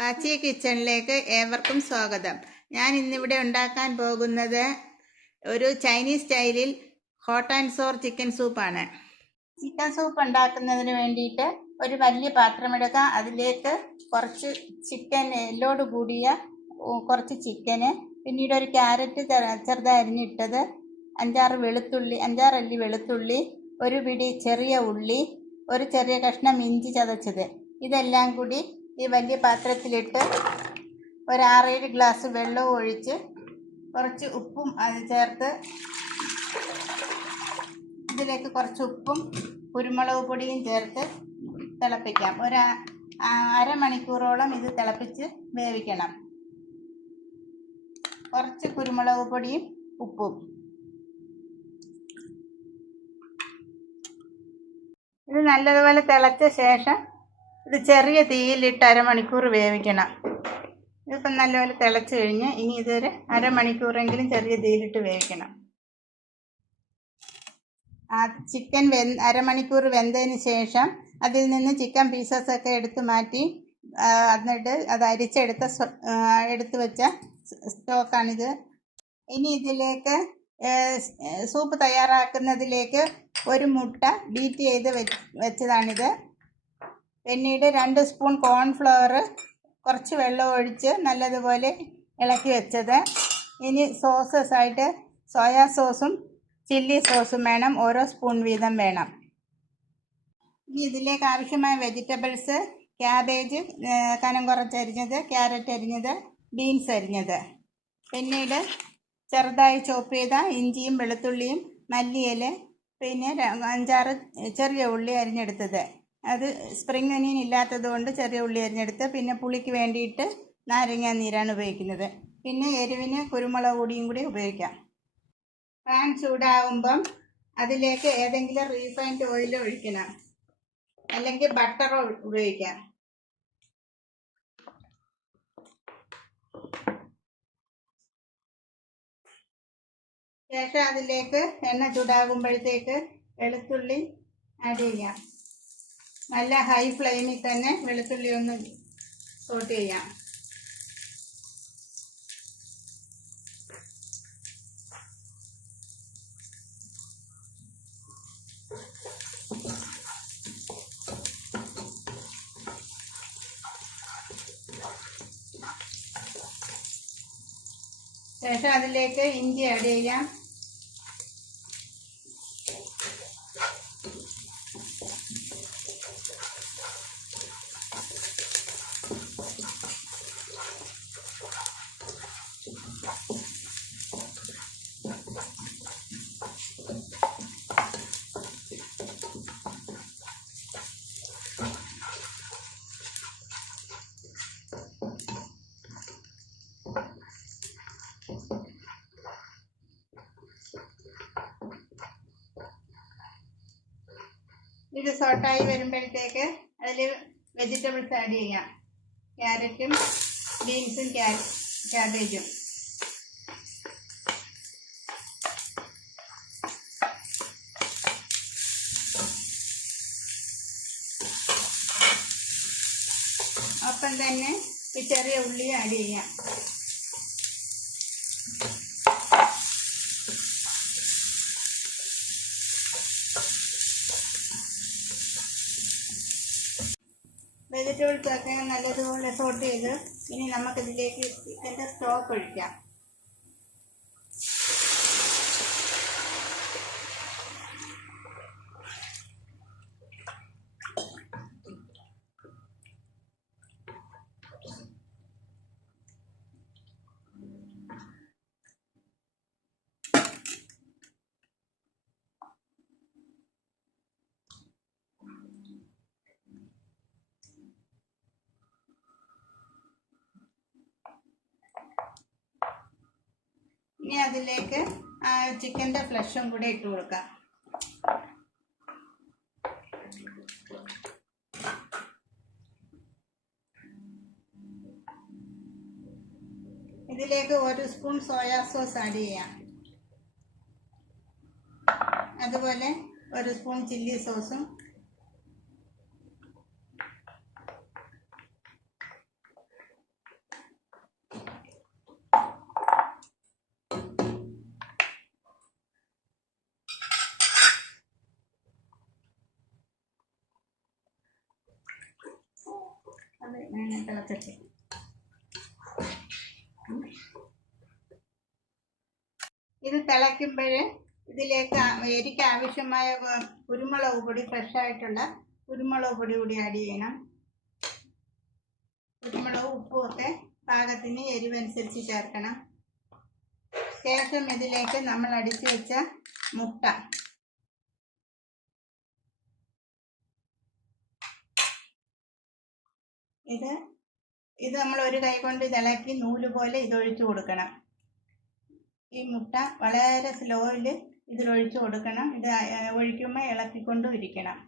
പാച്ചി കിച്ചണിലേക്ക് ഏവർക്കും സ്വാഗതം. ഞാൻ ഇന്നിവിടെ ഉണ്ടാക്കാൻ പോകുന്നത് ഒരു ചൈനീസ് സ്റ്റൈലിൽ ഹോട്ട് ആൻഡ് സോർ ചിക്കൻ സൂപ്പാണ്. ചിക്കൻ സൂപ്പ് ഉണ്ടാക്കുന്നതിന് വേണ്ടിയിട്ട് ഒരു വലിയ പാത്രം എടുക്കുക. അതിലേക്ക് കുറച്ച് ചിക്കൻ എല്ലോട് കൂടിയ കുറച്ച് ചിക്കന്, പിന്നീട് ഒരു ക്യാരറ്റ് ചെറുതായി അരിഞ്ഞിട്ടത്, 5-6 അല്ലി വെളുത്തുള്ളി, ഒരു പിടി ചെറിയ ഉള്ളി, ഒരു ചെറിയ കഷ്ണം ഇഞ്ചി ചതച്ചത്, ഇതെല്ലാം കൂടി ഈ വലിയ പാത്രത്തിലിട്ട് ഒരു 6-7 ഗ്ലാസ് വെള്ളവും ഒഴിച്ച് കുറച്ച് ഉപ്പും അത് ചേർത്ത് ഇതിലേക്ക് കുറച്ച് ഉപ്പും കുരുമുളക് പൊടിയും ചേർത്ത് തിളപ്പിക്കാം. അരമണിക്കൂറോളം ഇത് തിളപ്പിച്ച് വേവിക്കണം. കുറച്ച് കുരുമുളക് പൊടിയും ഉപ്പും. ഇത് നല്ലതുപോലെ തിളച്ച ശേഷം ഇത് ചെറിയ തീയിലിട്ട് അരമണിക്കൂർ വേവിക്കണം. ഇതിപ്പം നല്ലപോലെ തിളച്ച് കഴിഞ്ഞ് ഇനി ഇതൊരു അരമണിക്കൂറെങ്കിലും ചെറിയ തീയിലിട്ട് വേവിക്കണം. ആ ചിക്കൻ അരമണിക്കൂർ വെന്തതിന് ശേഷം അതിൽ നിന്ന് ചിക്കൻ പീസസൊക്കെ എടുത്ത് മാറ്റി എന്നിട്ട് അത് എടുത്ത് വെച്ച സ്റ്റോക്കാണിത്. ഇനി ഇതിലേക്ക് സൂപ്പ് തയ്യാറാക്കുന്നതിലേക്ക് ഒരു മുട്ട ബീറ്റ് ചെയ്ത് വെച്ചതാണിത്. പിന്നീട് 2 സ്പൂൺ കോൺഫ്ലവർ കുറച്ച് വെള്ളം ഒഴിച്ച് നല്ലതുപോലെ ഇളക്കി വെച്ചത്. ഇനി സോസസ് ആയിട്ട് സോയാ സോസും ചില്ലി സോസും വേണം, ഓരോ സ്പൂൺ വീതം വേണം. ഇനി ഇതിലേക്ക് ആവശ്യമായ വെജിറ്റബിൾസ്: ക്യാബേജ് കനം കുറച്ചരിഞ്ഞത്, ക്യാരറ്റ് അരിഞ്ഞത്, ബീൻസ് അരിഞ്ഞത്, പിന്നീട് ചെറുതായി ചോപ്പ് ചെയ്ത ഇഞ്ചിയും വെളുത്തുള്ളിയും, മല്ലിയില, പിന്നെ 5-6 ചെറിയ ഉള്ളി അരിഞ്ഞെടുത്തത്. അത് സ്പ്രിംഗ് ഒനിയൻ ഇല്ലാത്തത് കൊണ്ട് ചെറിയ ഉള്ളി അരിഞ്ഞെടുത്ത്, പിന്നെ പുളിക്ക് വേണ്ടിയിട്ട് നാരങ്ങ നീരാണ് ഉപയോഗിക്കുന്നത്. പിന്നെ എരിവിന് കുരുമുളക് പൊടിയും കൂടി ഉപയോഗിക്കാം. പാൻ ചൂടാകുമ്പം അതിലേക്ക് ഏതെങ്കിലും റീഫൈൻഡ് ഓയിൽ ഒഴിക്കണം, അല്ലെങ്കിൽ ബട്ടർ ഉപയോഗിക്കാം. ശേഷം അതിലേക്ക് എണ്ണ ചൂടാകുമ്പോഴത്തേക്ക് വെളുത്തുള്ളി ആഡ് ചെയ്യാം. നല്ല ഹൈ ഫ്ലെയിമിൽ തന്നെ വെളുത്തുള്ളി ഒന്ന് സോട്ട് ചെയ്യാം. ശേഷം അതിലേക്ക് ഇഞ്ചി ആഡ് ചെയ്യാം. ഇത് സോട്ടായി വരുമ്പോഴത്തേക്ക് അതിൽ വെജിറ്റബിൾസ് ആഡ് ചെയ്യാം. ക്യാരറ്റും ബീൻസും ക്യാബേജും. ഒപ്പം തന്നെ ഈ ചെറിയ ഉള്ളി ആഡ് ചെയ്യാം. വെജിറ്റബിൾസ് ഒക്കെ നല്ലതുപോലെ സോട്ട് ചെയ്ത് ഇനി നമുക്കിതിലേക്ക് ചിക്കൻ്റെ സ്റ്റോക്ക് ഒഴിക്കാം. ഇനി അതിലേക്ക് ചിക്കൻ്റെ ഫ്ലഷും കൂടെ ഇട്ട് കൊടുക്കാം. ഇതിലേക്ക് 1 സ്പൂൺ സോയാ സോസ് ആഡ് ചെയ്യാം. അതുപോലെ 1 സ്പൂൺ ചില്ലി സോസും അത് ഞാൻ തിളച്ചിട്ട് ഇത് തിളയ്ക്കുമ്പോൾ ഇതിലേക്ക് എരിക്ക് ആവശ്യമായ കുരുമുളക് പൊടി, ഫ്രഷായിട്ടുള്ള കുരുമുളക് പൊടി കൂടി ആഡ് ചെയ്യണം. കുരുമുളകും ഉപ്പും ഒക്കെ പാകത്തിന് എരിവനുസരിച്ച് ചേർക്കണം. ശേഷം ഇതിലേക്ക് നമ്മൾ അടിച്ചു വെച്ച മുട്ട ഇത് നമ്മൾ ഒരു കൈ കൊണ്ട് ഇളക്കി നൂല് പോലെ ഇതൊഴിച്ചു കൊടുക്കണം. ഈ മുട്ട വളരെ സ്ലോയിൽ ഇതിലൊഴിച്ചു കൊടുക്കണം. ഇത് ഒഴിക്കുമ്പോൾ ഇളക്കിക്കൊണ്ടും ഇരിക്കണം.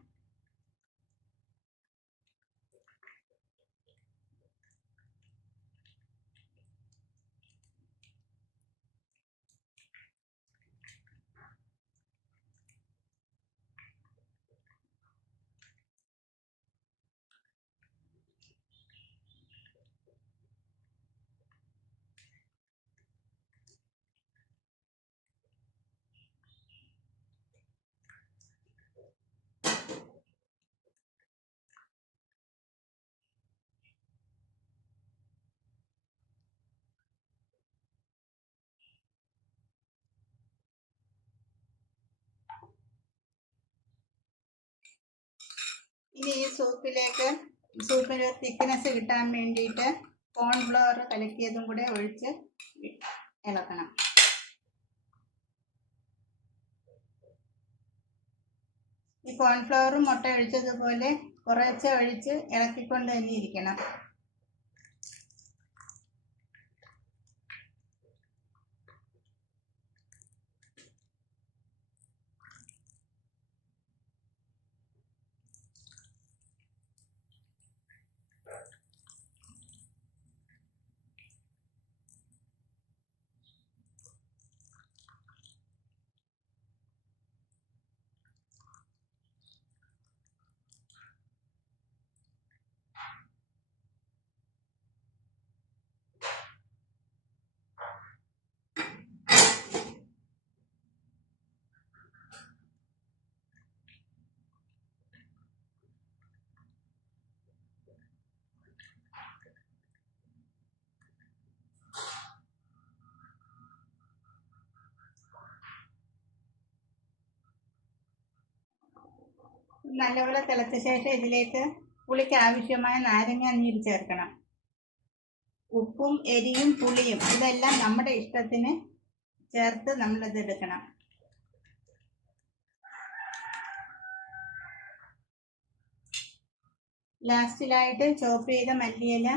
ഇനി ഈ സൂപ്പിന് തിക്നെസ് കിട്ടാൻ വേണ്ടിയിട്ട് കോൺഫ്ലവർ കലക്കിയതും കൂടെ ഒഴിച്ച് ഇളക്കണം. ഈ കോൺഫ്ലവറും മുട്ട ഒഴിച്ചതുപോലെ കുറേശ്ശെ ഒഴിച്ച് ഇളക്കിക്കൊണ്ട് തന്നെ ഇരിക്കണം. നല്ലപോലെ തിളച്ച ശേഷം ഇതിലേക്ക് പുളിക്ക് ആവശ്യമായ നാരങ്ങ നീര് ചേർക്കണം. ഉപ്പും എരിയും പുളിയും ഇതെല്ലാം നമ്മുടെ ഇഷ്ടത്തിന് ചേർത്ത് നമ്മളിത് എടുക്കണം. ലാസ്റ്റിലായിട്ട് ചോപ്പ് ചെയ്ത മല്ലിയില,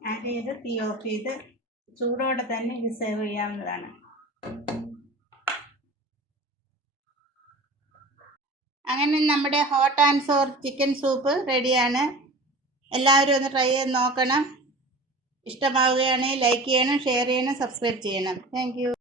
ആഡ് ചെയ്ത് തീ ഓഫ് ചെയ്ത് ചൂടോടെ തന്നെ ഇത് സെർവ് ചെയ്യാവുന്നതാണ്. അങ്ങനെ നമ്മുടെ hot and sour chicken soup റെഡിയാണ്. എല്ലാവരും ഒന്ന് ട്രൈ ചെയ്ത് നോക്കണം. ഇഷ്ടമാവുകയാണെങ്കിൽ ലൈക്ക് ചെയ്യണം, ഷെയർ ചെയ്യണം, സബ്സ്ക്രൈബ് ചെയ്യണം. Thank you.